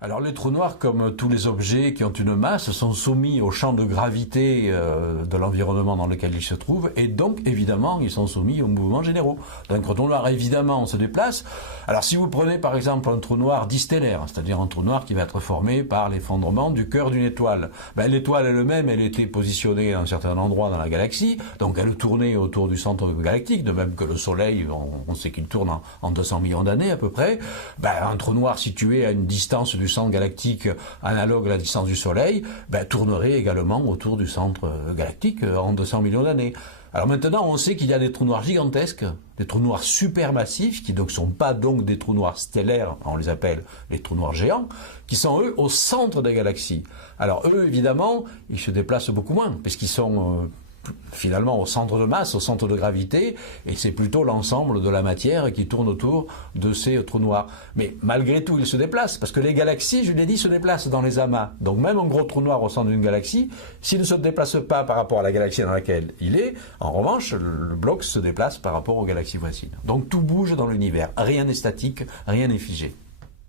Alors les trous noirs, comme tous les objets qui ont une masse, sont soumis au champ de gravité de l'environnement dans lequel ils se trouvent, et donc évidemment ils sont soumis aux mouvements généraux. Donc un trou noir évidemment se déplace. Alors si vous prenez par exemple un trou noir distellaire, c'est-à-dire un trou noir qui va être formé par l'effondrement du cœur d'une étoile, l'étoile elle-même elle était positionnée à un certain endroit dans la galaxie, donc elle tournait autour du centre galactique, de même que le Soleil, on sait qu'il tourne en 200 millions d'années à peu près. Un trou noir situé à une distance du centre galactique analogue à la distance du Soleil, tournerait également autour du centre galactique en 200 millions d'années. Alors maintenant, on sait qu'il y a des trous noirs gigantesques, des trous noirs supermassifs, qui donc sont pas donc des trous noirs stellaires, on les appelle les trous noirs géants, qui sont eux au centre des galaxies. Alors eux, évidemment, ils se déplacent beaucoup moins, puisqu'ils sont finalement au centre de masse, au centre de gravité, et c'est plutôt l'ensemble de la matière qui tourne autour de ces trous noirs. Mais malgré tout, ils se déplacent, parce que les galaxies, je l'ai dit, se déplacent dans les amas. Donc même un gros trou noir au centre d'une galaxie, s'il ne se déplace pas par rapport à la galaxie dans laquelle il est, en revanche, le bloc se déplace par rapport aux galaxies voisines. Donc tout bouge dans l'univers, rien n'est statique, rien n'est figé.